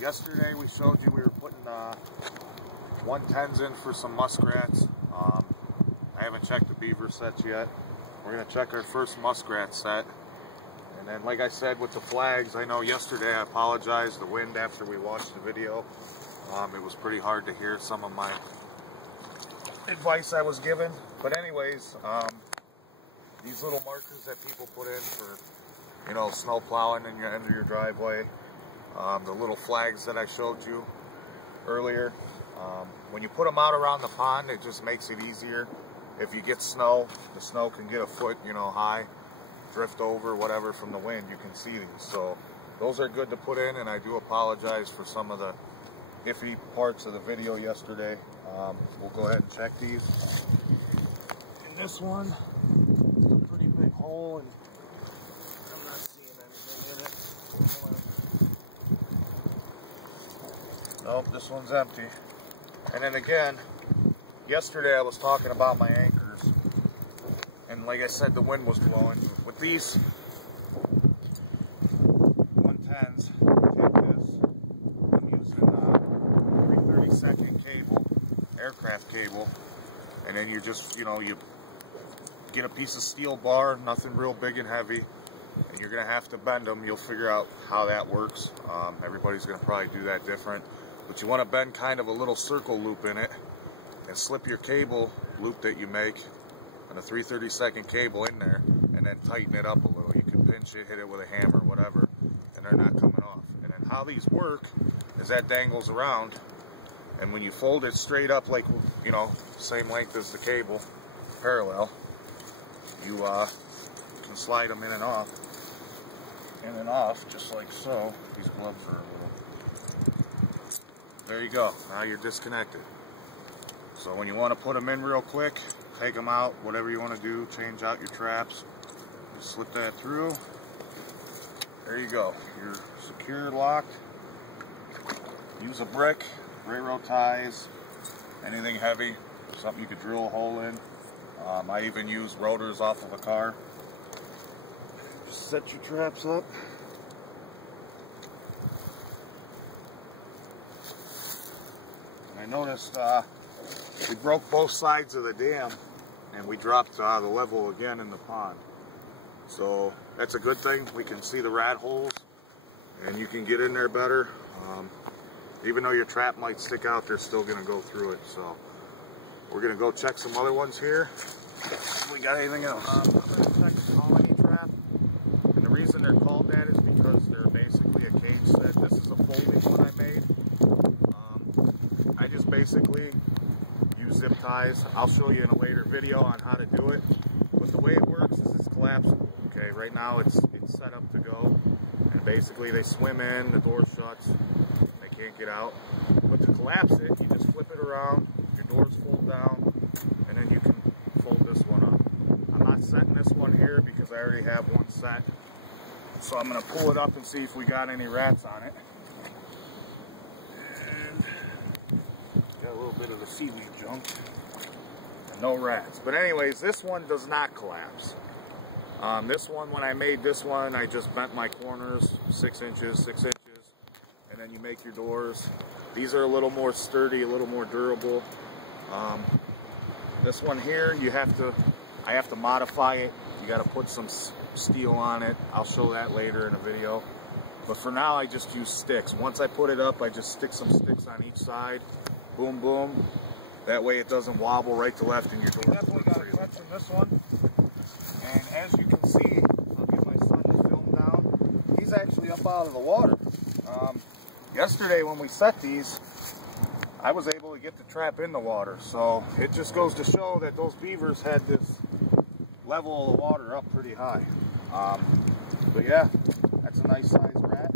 Yesterday we showed you we were putting 110s in for some muskrats. I haven't checked the beaver sets yet. We're going to check our first muskrat set. And then, like I said, with the flags, I know yesterday I apologized, the wind after we watched the video. It was pretty hard to hear some of my advice I was given. But anyways, these little markers that people put in for, you know, snow plowing in your end of your driveway, the little flags that I showed you earlier, when you put them out around the pond, it just makes it easier. If you get snow, the snow can get a foot, you know, high, drift over, whatever, from the wind. You can see these. So those are good to put in, and I do apologize for some of the iffy parts of the video yesterday. We'll go ahead and check these. In this one, it's a pretty big hole, and I'm not seeing anything in it. Nope, this one's empty. And then again, yesterday I was talking about my anchors, and like I said, the wind was blowing. With these 110s, take this, I'm using a 3/32 cable, aircraft cable, and then you just, you know, you get a piece of steel bar, nothing real big and heavy, and you're going to have to bend them. You'll figure out how that works. Everybody's going to probably do that different, but you want to bend kind of a little circle loop in it, and slip your cable loop that you make on a 3/32 cable in there, and then tighten it up a little. You can pinch it, hit it with a hammer, whatever, and they're not coming off. And then how these work is that dangles around, and when you fold it straight up, like, you know, same length as the cable, parallel, you can slide them in and off, just like so. These gloves are a little... There you go. Now you're disconnected. So when you want to put them in real quick, take them out, whatever you want to do, change out your traps, just slip that through. There you go. You're secure, locked. Use a brick, railroad ties, anything heavy, something you could drill a hole in. I even use rotors off of a car. Just set your traps up. And I noticed we broke both sides of the dam, and we dropped the level again in the pond. So that's a good thing. We can see the rat holes, and you can get in there better. Even though your trap might stick out, they're still going to go through it. So we're going to go check some other ones here. If we got anything else? I'm going to check the colony trap. And the reason they're called that is because they're basically a cage set. This is a folding one I made. I just basically use zip ties. I'll show you in a later video on how to do it. But the way it works is it's collapsible. Okay, right now it's set up to go. And basically they swim in, the door shuts, they can't get out. But to collapse it, you just flip it around, your doors fold down, and then you can fold this one up. I'm not setting this one here because I already have one set. So I'm going to pull it up and see if we got any rats on it. And got a little bit of the seaweed junk. And no rats. But anyways, this one does not collapse. This one, when I made this one, I just bent my corners 6 inches, 6 inches. And then you make your doors. These are a little more sturdy, a little more durable. This one here, I have to modify it. You got to put some steel on it. I'll show that later in a video. But for now, I just use sticks. Once I put it up, I just stick some sticks on each side. Boom, boom. That way it doesn't wobble right to left and your door. Definitely got a clutch in this one. And as you can see, I'll get my son to film down. He's actually up out of the water. Yesterday when we set these, I was able to get the trap in the water. So it just goes to show that those beavers had this level of the water up pretty high. But yeah, that's a nice sized rat.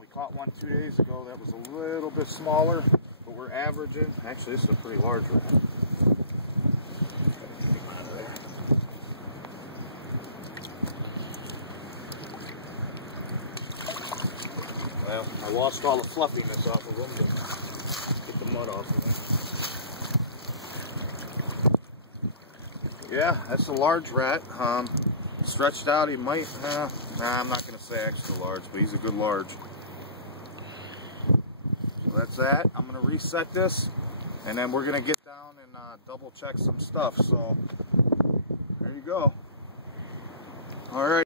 We caught one 2 days ago that was a little bit smaller, but we're averaging. Actually, this is a pretty large rat. Well, I washed all the fluffiness off of them to get the mud off of them. Yeah, that's a large rat. Stretched out, he might, nah, I'm not going to say extra large, but he's a good large. that's that. I'm going to reset this, and then we're going to get down and double check some stuff. So there you go. All right.